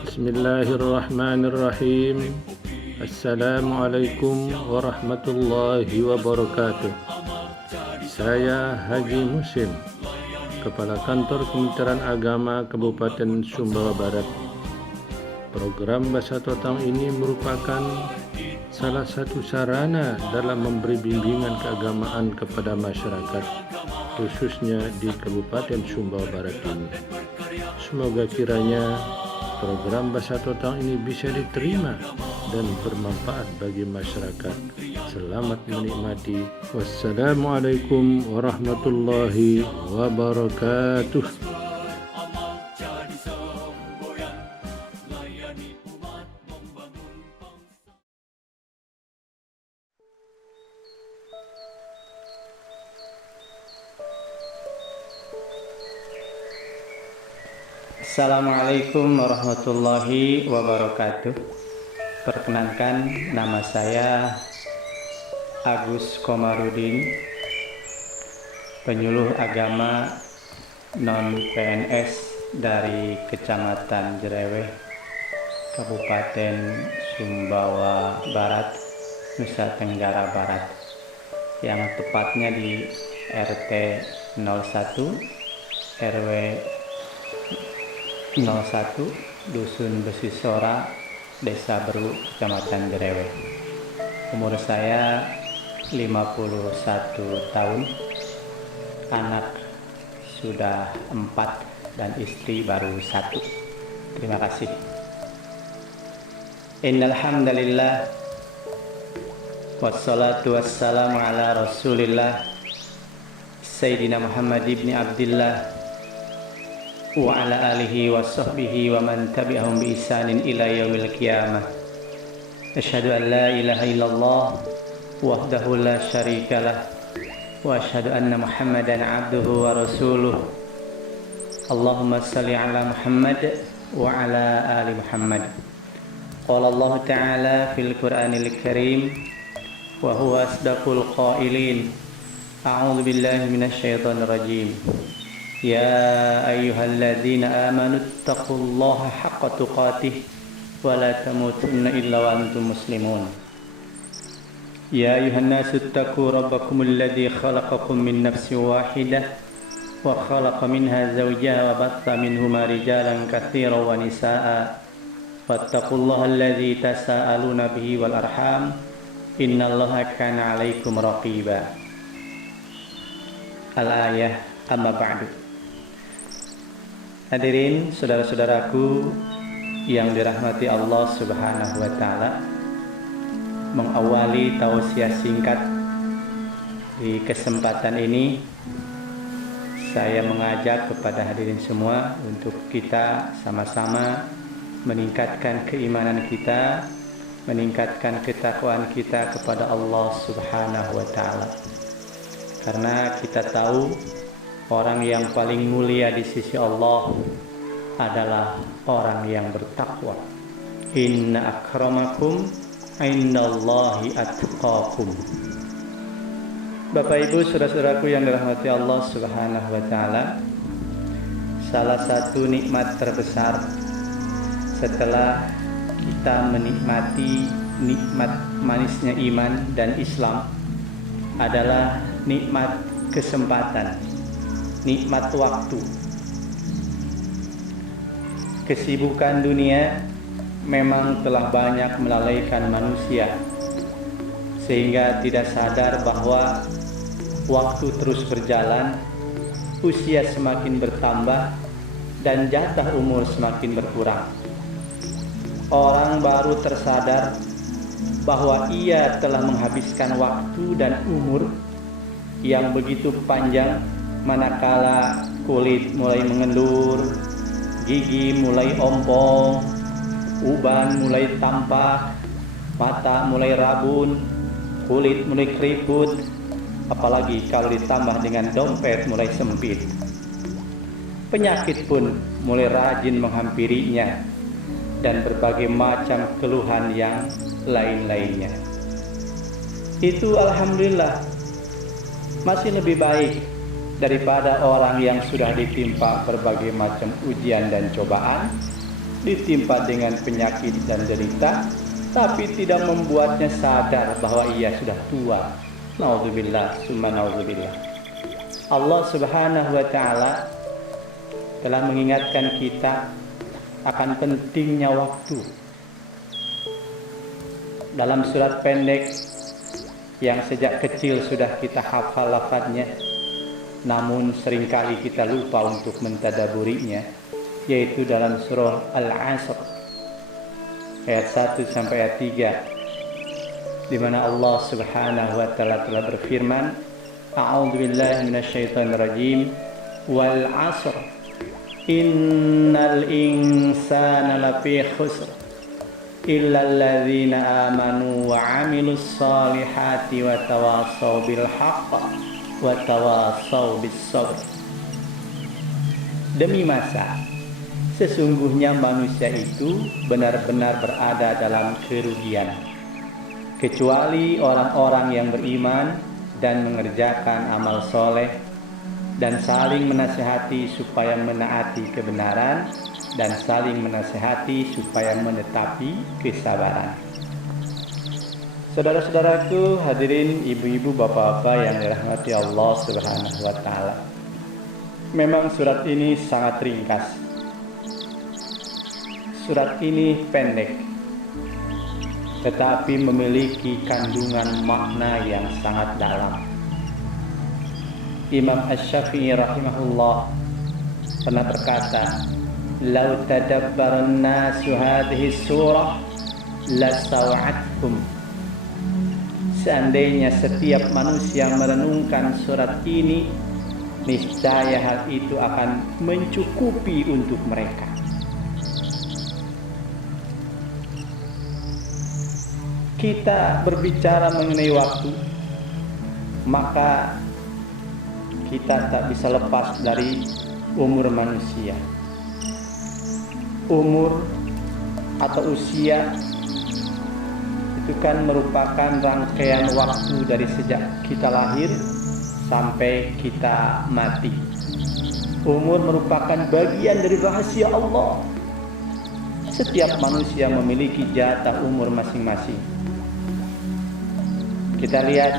Bismillahirrahmanirrahim. Assalamualaikum warahmatullahi wabarakatuh. Saya Haji Musim, Kepala Kantor Kementerian Agama Kabupaten Sumbawa Barat. Program Bahasa Totang ini merupakan salah satu sarana dalam memberi bimbingan keagamaan kepada masyarakat, khususnya di Kabupaten Sumbawa Barat ini. Semoga kiranya program Bahasa Totang ini bisa diterima dan bermanfaat bagi masyarakat. Selamat menikmati. Wassalamualaikum warahmatullahi wabarakatuh. Assalamualaikum warahmatullahi wabarakatuh. Perkenalkan, nama saya Agus Komarudin, penyuluh agama non-PNS dari Kecamatan Jereweh, Kabupaten Sumbawa Barat, Nusa Tenggara Barat, yang tepatnya di RT 01 RW 01 Dusun Besisora, Desa Beru, Kecamatan Jereweh. Umur saya 51 tahun, anak sudah 4 dan istri baru 1. Terima kasih. Innal hamdalillah wassalatu wassalamu ala Rasulillah Sayyidina Muhammad ibn Abdillah wa ala alihi wa sahbihi wa man tabi'ahum bi ihsanin ila yaumil qiyamah. Asyhadu an la ilaha illallah wahdahu la syarikalah wa asyhadu anna Muhammadan abduhu wa rasuluh. Allahumma salli ala Muhammad wa ala ali Muhammad. Qala Allah ta'ala fil Qur'anil Karim wa huwa asdaqul qailin. A'udzu billahi minasy syaithanir rajim. Ya ayyuhalladzina amanu taqullaha haqqa tuqatih wa la tamutunna illa wa antum muslimun. Ya ayyuhan nasu taqu rabbakumul ladzi khalaqakum min nafsin wahidah wa khalaqa minha zawjaha wa batha minhuma rijalan katsiran wa nisaa'a wattaqullaha alladzi tasaaluna bihi wal arham innallaha kana 'alaikum raqiba. Al-ayah, amma ba'du. Hadirin saudara-saudaraku yang dirahmati Allah Subhanahu wa taala, mengawali tausiah singkat di kesempatan ini, saya mengajak kepada hadirin semua untuk kita sama-sama meningkatkan keimanan kita, meningkatkan ketakwaan kita kepada Allah Subhanahu wa taala. Karena kita tahu orang yang paling mulia di sisi Allah adalah orang yang bertakwa. Inna akramakum indallahi atqakum. Bapak Ibu, saudara-saudaraku yang dirahmati Allah Subhanahu wa taala, salah satu nikmat terbesar setelah kita menikmati nikmat manisnya iman dan Islam adalah nikmat kesempatan, nikmat waktu. Kesibukan dunia memang telah banyak melalaikan manusia, sehingga tidak sadar bahwa waktu terus berjalan, usia semakin bertambah, dan jatah umur semakin berkurang. Orang baru tersadar bahwa ia telah menghabiskan waktu dan umur yang begitu panjang, manakala kulit mulai mengendur, gigi mulai ompong, uban mulai tampak, mata mulai rabun, kulit mulai keriput, apalagi kalau ditambah dengan dompet mulai sempit. Penyakit pun mulai rajin menghampirinya, dan berbagai macam keluhan yang lain-lainnya. Itu alhamdulillah masih lebih baik daripada orang yang sudah ditimpa berbagai macam ujian dan cobaan, ditimpa dengan penyakit dan derita, tapi tidak membuatnya sadar bahwa ia sudah tua. Naudzubillah, summa naudzubillah. Allah Subhanahu wa Ta'ala telah mengingatkan kita akan pentingnya waktu. Dalam surat pendek yang sejak kecil sudah kita hafal lafadznya, namun seringkali kita lupa untuk mentadaburinya, yaitu dalam surah Al-Asr ayat 1 sampai ayat 3, di mana Allah Subhanahu wa Ta'ala telah berfirman, A'udzubillahi minasyaitonirrajim, wal 'asr innal insana lafi khusr illa alladzina amanu wa 'amilus solihati wa tawassaw bil haqq wa tawassaw bis sabr. Demi masa, sesungguhnya manusia itu benar-benar berada dalam kerugian, kecuali orang-orang yang beriman dan mengerjakan amal soleh dan saling menasihati supaya menaati kebenaran dan saling menasihati supaya menetapi kesabaran. Saudara-saudaraku, hadirin ibu-ibu, bapak-bapak yang dirahmati Allah Subhanahu wa Ta'ala. Memang surat ini sangat ringkas. Surat ini pendek, tetapi memiliki kandungan makna yang sangat dalam. Imam Asy-Syafi'i rahimahullah pernah berkata, "Lau tadabbaran nasu hadhihi surah lasaw'atkum." Seandainya setiap manusia merenungkan surat ini, niscaya hal itu akan mencukupi untuk mereka. Kita berbicara mengenai waktu, maka kita tak bisa lepas dari umur manusia. Umur atau usia itu kan merupakan rangkaian waktu dari sejak kita lahir sampai kita mati. Umur merupakan bagian dari rahasia Allah. Setiap manusia memiliki jatah umur masing-masing. Kita lihat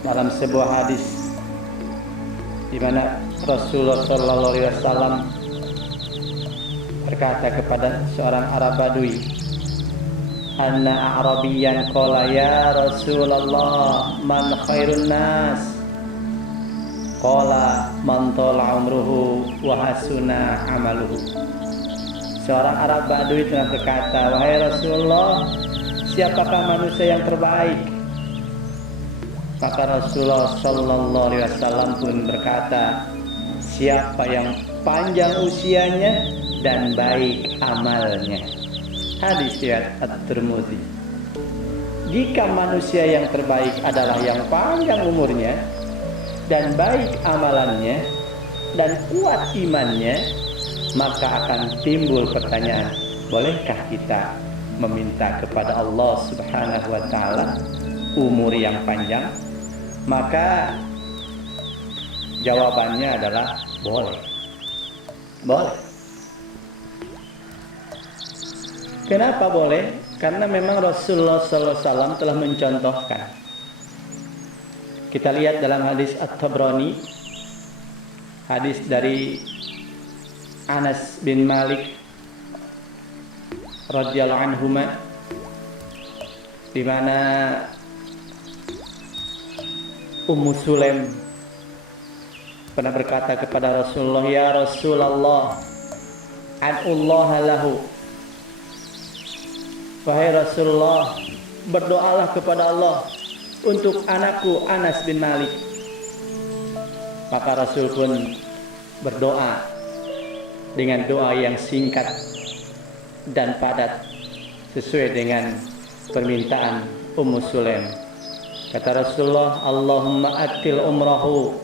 dalam sebuah hadis di mana Rasulullah Sallallahu Alaihi Wasallam berkata kepada seorang Arab Badui, "Anna Arabiyan qala ya Rasulullah man khairun nas?" Qala man tala umruhu wa hasuna amaluhu. Seorang Arab Badui telah berkata, "Wahai Rasulullah, siapakah manusia yang terbaik?" Maka Rasulullah Sallallahu Alaihi Wasallam pun berkata, siapa yang panjang usianya dan baik amalnya. Hadis riwayat At-Tirmidzi. Jika manusia yang terbaik adalah yang panjang umurnya dan baik amalannya dan kuat imannya, maka akan timbul pertanyaan, bolehkah kita meminta kepada Allah Subhanahu wa Ta'ala umur yang panjang? Maka jawabannya adalah boleh. Boleh. Kenapa boleh? Karena memang Rasulullah SAW telah mencontohkan. Kita lihat dalam hadis At-Tabrani, hadis dari Anas bin Malik radhiyallahu anhuma, di mana Ummu Sulaim pernah berkata kepada Rasulullah, "Ya Rasulullah, ad'ullah lahu." Wahai Rasulullah, berdoalah kepada Allah untuk anakku Anas bin Malik. Maka Rasul pun berdoa dengan doa yang singkat dan padat sesuai dengan permintaan Ummu Sulaim. Kata Rasulullah, Allahumma atil umrahu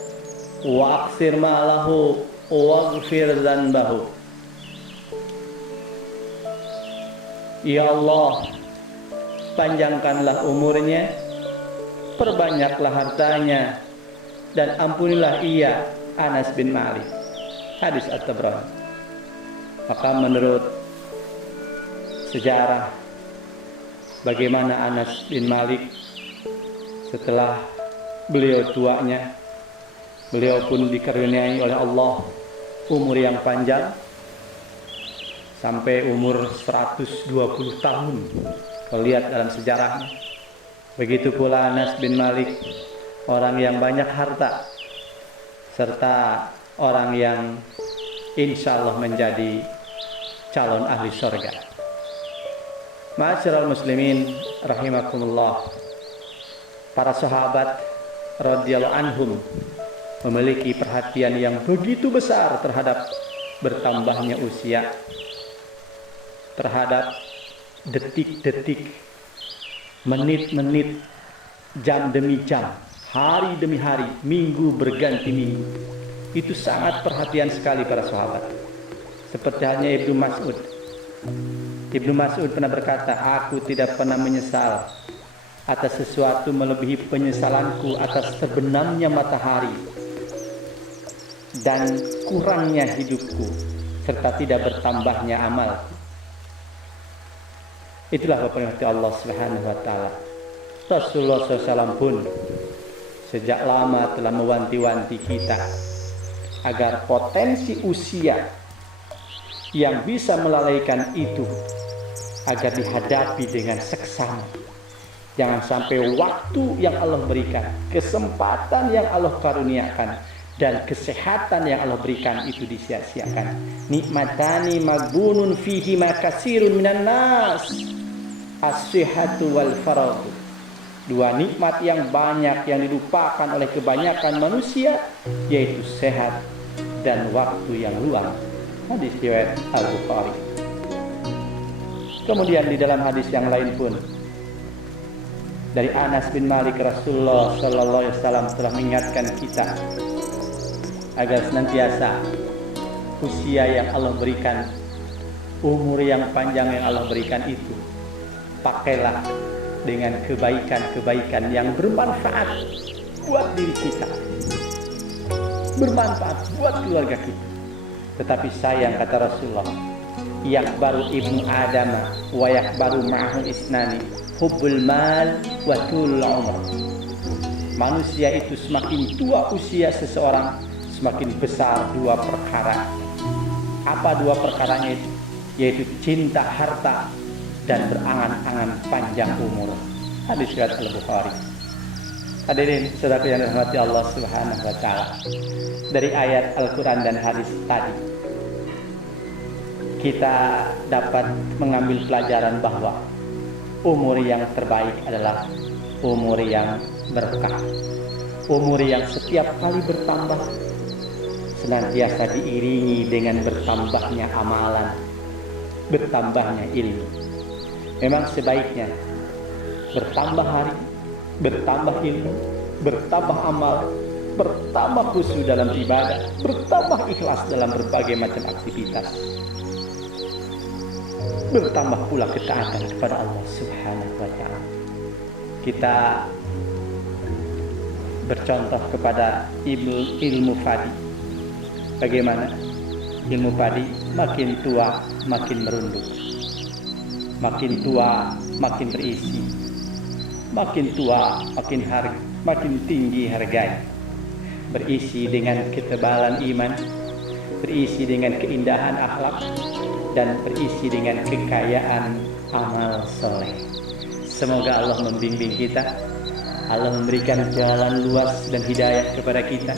wa aksir ma'lahu wa ghfir dzanbahu. Ya Allah, panjangkanlah umurnya, perbanyaklah hartanya, dan ampunilah ia, Anas bin Malik. Hadis At-Tabrani. Maka menurut sejarah bagaimana Anas bin Malik setelah beliau tuanya, beliau pun dikaruniai oleh Allah umur yang panjang sampai umur 120 tahun. Kalau lihat dalam sejarahnya, begitu pula Anas bin Malik, orang yang banyak harta serta orang yang insya Allah menjadi calon ahli surga. Ma'asyiral muslimin rahimakumullah, para sahabat radhiyallahu anhum memiliki perhatian yang begitu besar terhadap bertambahnya usia, terhadap detik-detik, menit-menit, jam demi jam, hari demi hari, minggu berganti minggu. Itu sangat perhatian sekali para sahabat. Seperti halnya Ibnu Mas'ud. Ibnu Mas'ud pernah berkata, aku tidak pernah menyesal atas sesuatu melebihi penyesalanku atas terbenamnya matahari dan kurangnya hidupku serta tidak bertambahnya amalku. Itulah peringatan Allah Subhanahu wa taala. Rasulullah SAW pun sejak lama telah mewanti-wanti kita agar potensi usia yang bisa melalaikan itu agar dihadapi dengan seksama. Jangan sampai waktu yang Allah berikan, kesempatan yang Allah karuniakan, dan kesehatan yang Allah berikan itu disia-siakan. Nikmatani magbunun fihi ma katsirun minan nas, as-sihhatu wal faragh. Dua nikmat yang banyak yang dilupakan oleh kebanyakan manusia, yaitu sehat dan waktu yang luang. Hadis riwayat Al-Bukhari. Kemudian di dalam hadis yang lain pun dari Anas bin Malik, Rasulullah sallallahu alaihi wasallam telah mengingatkan kita agar senantiasa usia yang Allah berikan, umur yang panjang yang Allah berikan itu pakailah dengan kebaikan-kebaikan yang bermanfaat buat diri kita, bermanfaat buat keluarga kita. Tetapi sayang, kata Rasulullah, yakbaru ibnu Adam wa yakbaru ma'ahu isnani, hubbul mal wa tulul umr. Manusia itu semakin tua usia seseorang, semakin besar dua perkara. Apa dua perkaranya itu? Yaitu cinta harta dan berangan-angan panjang umur. Hadis riwayat Al-Bukhari. Hadirin saudara yang dirahmati Allah Subhanahu wa taala, dari ayat Al-Qur'an dan hadis tadi kita dapat mengambil pelajaran bahwa umur yang terbaik adalah umur yang berkah, umur yang setiap kali bertambah, senantiasa diiringi dengan bertambahnya amalan, bertambahnya ilmu. Memang sebaiknya bertambah hari, bertambah ilmu, bertambah amal, bertambah khusyuk dalam ibadah, bertambah ikhlas dalam berbagai macam aktivitas, bertambah pula ketaatan kepada Allah Subhanahu wa taala. Kita bercontoh kepada ilmu padi. Bagaimana ilmu padi makin tua makin merunduk, makin tua makin berisi, makin tua makin tinggi harganya, berisi dengan ketebalan iman, berisi dengan keindahan akhlak, dan berisi dengan kekayaan amal soleh. Semoga Allah membimbing kita, Allah memberikan jalan luas dan hidayah kepada kita,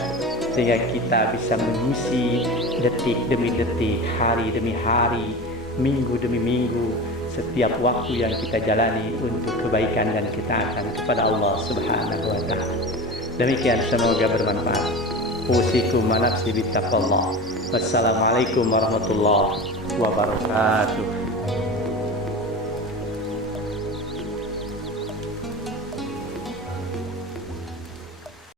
sehingga kita bisa mengisi detik demi detik, hari demi hari, minggu demi minggu, setiap waktu yang kita jalani untuk kebaikan dan ketaatan kepada Allah Subhanahu wa taala. Demikian, semoga bermanfaat. Usikum wa nafsi bittaqwallah. Wassalamualaikum warahmatullahi wabarakatuh.